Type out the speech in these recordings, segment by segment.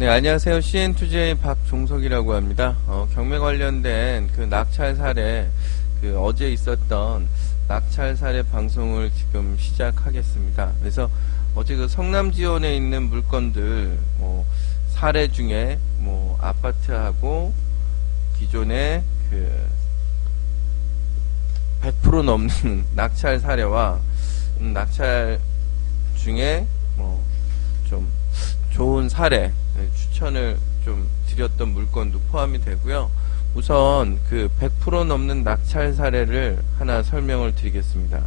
네, 안녕하세요. CN2J 박종석이라고 합니다. 경매 관련된 그 낙찰 사례, 어제 있었던 낙찰 사례 방송을 지금 시작하겠습니다. 그래서 어제 그 성남 지원에 있는 물건들, 사례 중에 아파트하고 기존의 100% 넘는 낙찰 사례와 낙찰 중에 좀 좋은 사례 추천을 좀 드렸던 물건도 포함이 되고요. 우선 100% 넘는 낙찰 사례를 하나 설명을 드리겠습니다.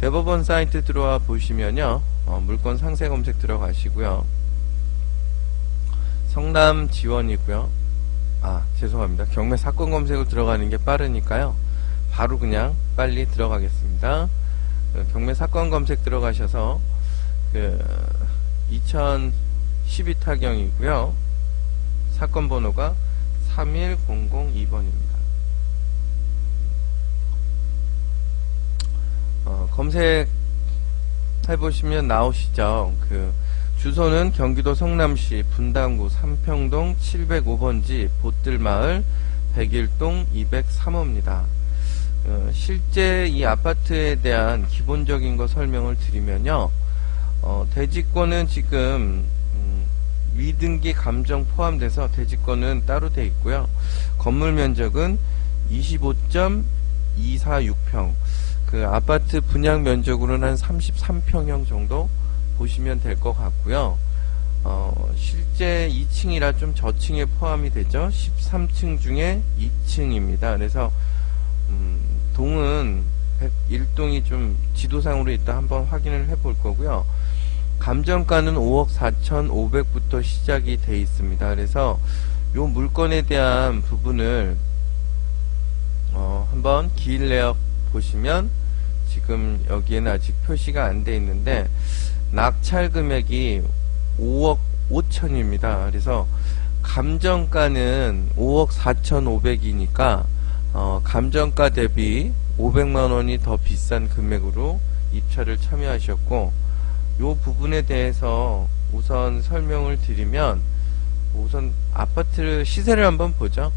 대법원 사이트 들어와 보시면요, 물건 상세 검색 들어가시고요. 성남 지원이고요. 죄송합니다. 경매 사건 검색을 들어가는 게 빠르니까요. 바로 그냥 빨리 들어가겠습니다. 경매 사건 검색 들어가셔서 2012 타경이고요. 사건 번호가 31002번입니다. 검색 해보시면 나오시죠. 주소는 경기도 성남시 분당구 삼평동 705번지 보뜰마을 101동 203호입니다. 실제 이 아파트에 대한 기본적인 거 설명을 드리면요. 대지권은 지금 미등기 감정 포함돼서 대지권은 따로 돼 있고요. 건물 면적은 25.246평. 아파트 분양 면적으로는 한 33평형 정도 보시면 될 것 같고요. 실제 2층이라 좀 저층에 포함이 되죠. 13층 중에 2층입니다. 그래서 동은 101동이 좀 지도상으로 있다 한번 확인을 해 볼 거고요. 감정가는 5억 4,500부터 시작이 돼 있습니다. 그래서 요 물건에 대한 부분을 한번 기일 내역 보시면 지금 여기에는 아직 표시가 안 돼 있는데 낙찰 금액이 5억 5천입니다. 그래서 감정가는 5억 4,500이니까 감정가 대비 500만원이 더 비싼 금액으로 입찰을 참여하셨고, 요 부분에 대해서 우선 설명을 드리면, 우선 아파트 시세를 한번 보죠.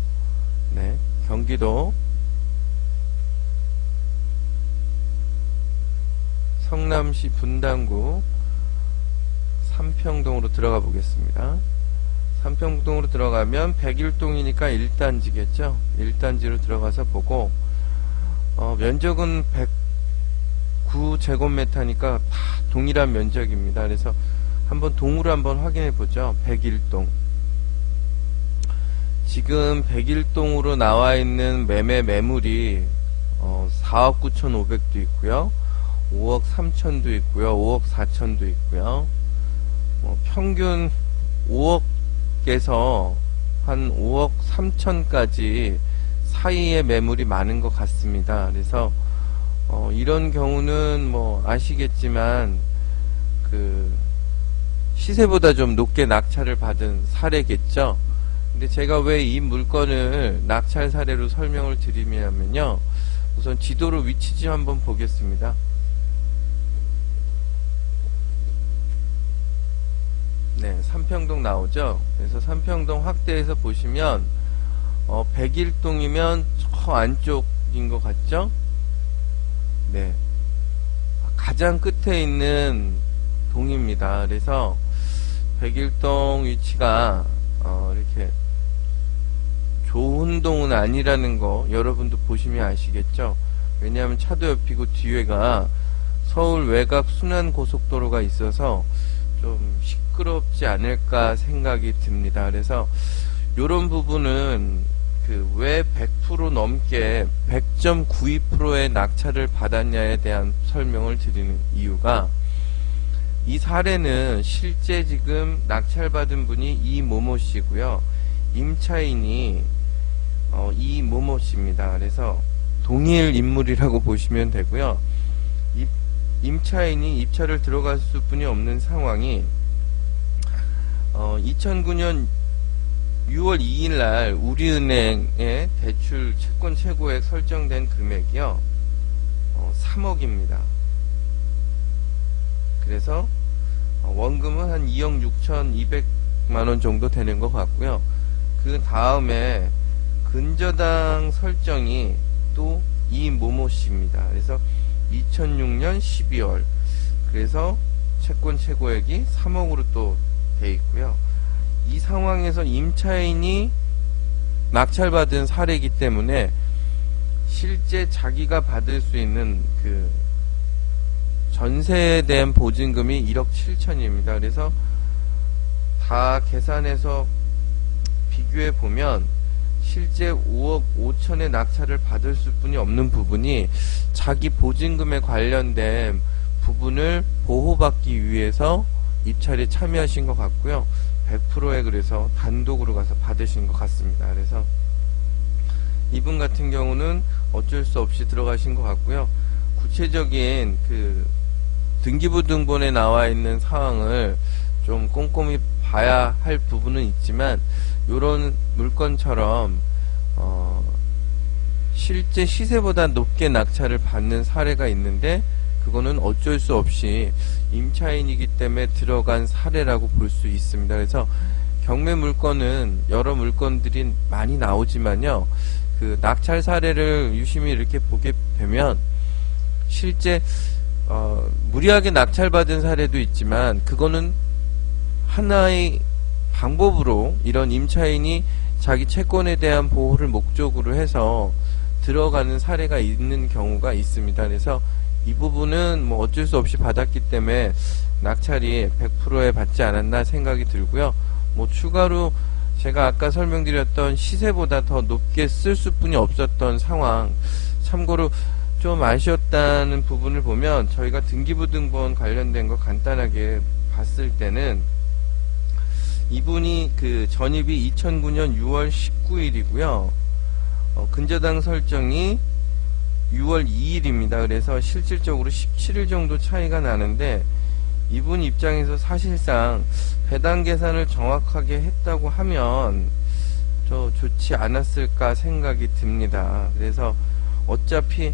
네, 경기도 성남시 분당구 삼평동으로 들어가 보겠습니다. 삼평동으로 들어가면 101동이니까 1단지겠죠. 1단지로 들어가서 보고, 면적은 109제곱미터니까 다 동일한 면적입니다. 그래서 한번 동으로 한번 확인해 보죠. 101동. 지금 101동으로 나와 있는 매물이 4억 9,500도 있고요. 5억 3천도 있고요. 5억 4천도 있고요. 평균 5억에서 한 5억 3천까지 사이에 매물이 많은 것 같습니다. 그래서 이런 경우는 아시겠지만 시세보다 좀 높게 낙찰을 받은 사례겠죠. 근데 제가 왜 이 물건을 낙찰 사례로 설명을 드리냐면요, 우선 지도로 위치 좀 한번 보겠습니다. 네, 삼평동 나오죠. 그래서 삼평동 확대해서 보시면 101동이면 저 안쪽인 것 같죠? 네, 가장 끝에 있는 동입니다. 그래서 101동 위치가 이렇게 좋은 동은 아니라는 거 여러분도 보시면 아시겠죠? 왜냐하면 차도 옆이고 뒤에가 서울 외곽 순환고속도로가 있어서 좀 시끄럽지 않을까 생각이 듭니다. 그래서 이런 부분은 왜 100% 넘게 100.92%의 낙찰을 받았냐에 대한 설명을 드리는 이유가, 이 사례는 실제 지금 낙찰받은 분이 이모모 씨고요. 임차인이 이모모 씨입니다. 그래서 동일 인물이라고 보시면 되고요. 임차인이 입찰을 들어갔을 뿐이 없는 상황이 2009년 6월 2일날 우리은행의 대출 채권 최고액 설정된 금액이요 3억입니다. 그래서 원금은 한 2억 200만원 정도 되는 것 같고요. 그 다음에 근저당 설정이 또 이모모씨입니다. 그래서 2006년 12월, 그래서 채권 최고액이 3억으로 또 돼 있고요. 이 상황에서 임차인이 낙찰받은 사례이기 때문에 실제 자기가 받을 수 있는 그 전세에 대한 보증금이 1억 7천입니다. 그래서 다 계산해서 비교해 보면 실제 5억 5천의 낙찰을 받을 수뿐이 없는 부분이 자기 보증금에 관련된 부분을 보호받기 위해서 입찰에 참여하신 것 같고요. 100%에 그래서 단독으로 가서 받으신 것 같습니다. 그래서 이분 같은 경우는 어쩔 수 없이 들어가신 것 같고요. 구체적인 그 등기부등본에 나와 있는 사항을 좀 꼼꼼히 봐야 할 부분은 있지만, 요런 물건처럼 실제 시세보다 높게 낙찰을 받는 사례가 있는데, 그거는 어쩔 수 없이 임차인이기 때문에 들어간 사례라고 볼 수 있습니다. 그래서 경매 물건은 여러 물건들이 많이 나오지만요, 그 낙찰 사례를 유심히 이렇게 보게 되면 실제 무리하게 낙찰받은 사례도 있지만, 그거는 하나의 방법으로 이런 임차인이 자기 채권에 대한 보호를 목적으로 해서 들어가는 사례가 있는 경우가 있습니다. 그래서 이 부분은 뭐 어쩔 수 없이 받았기 때문에 낙찰이 100%에 받지 않았나 생각이 들고요. 뭐 추가로 제가 아까 설명드렸던 시세보다 더 높게 쓸 수뿐이 없었던 상황, 참고로 좀 아쉬웠다는 부분을 보면, 저희가 등기부등본 관련된 거 간단하게 봤을 때는 이분이 그 전입이 2009년 6월 19일이고요. 근저당 설정이 6월 2일입니다. 그래서 실질적으로 17일 정도 차이가 나는데, 이분 입장에서 사실상 배당 계산을 정확하게 했다고 하면 저 좋지 않았을까 생각이 듭니다. 그래서 어차피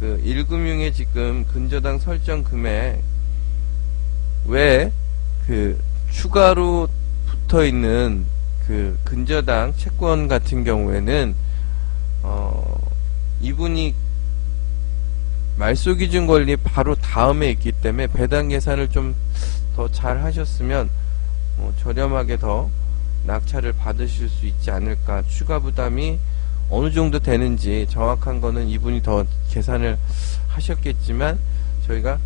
그 1금융의 지금 근저당 설정 금액 외에 그 추가로 붙어 있는 그 근저당 채권 같은 경우에는 이분이 말소기준 권리 바로 다음에 있기 때문에 배당 계산을 좀 더 잘 하셨으면 저렴하게 더 낙찰을 받으실 수 있지 않을까. 추가 부담이 어느 정도 되는지 정확한 거는 이분이 더 계산을 하셨겠지만, 저희가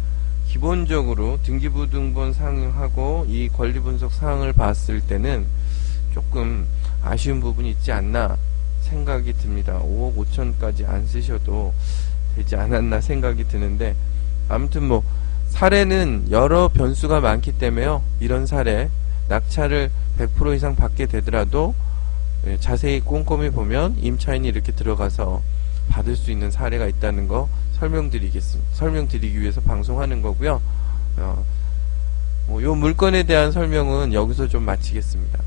기본적으로 등기부등본 사항하고 이 권리분석 사항을 봤을 때는 조금 아쉬운 부분이 있지 않나 생각이 듭니다. 5억 5천까지 안 쓰셔도 되지 않았나 생각이 드는데, 아무튼 뭐 사례는 여러 변수가 많기 때문에요. 이런 사례 낙찰을 100% 이상 받게 되더라도 자세히 꼼꼼히 보면 임차인이 이렇게 들어가서 받을 수 있는 사례가 있다는 거 설명드리기 위해서 방송하는 거고요. 요 물건에 대한 설명은 여기서 좀 마치겠습니다.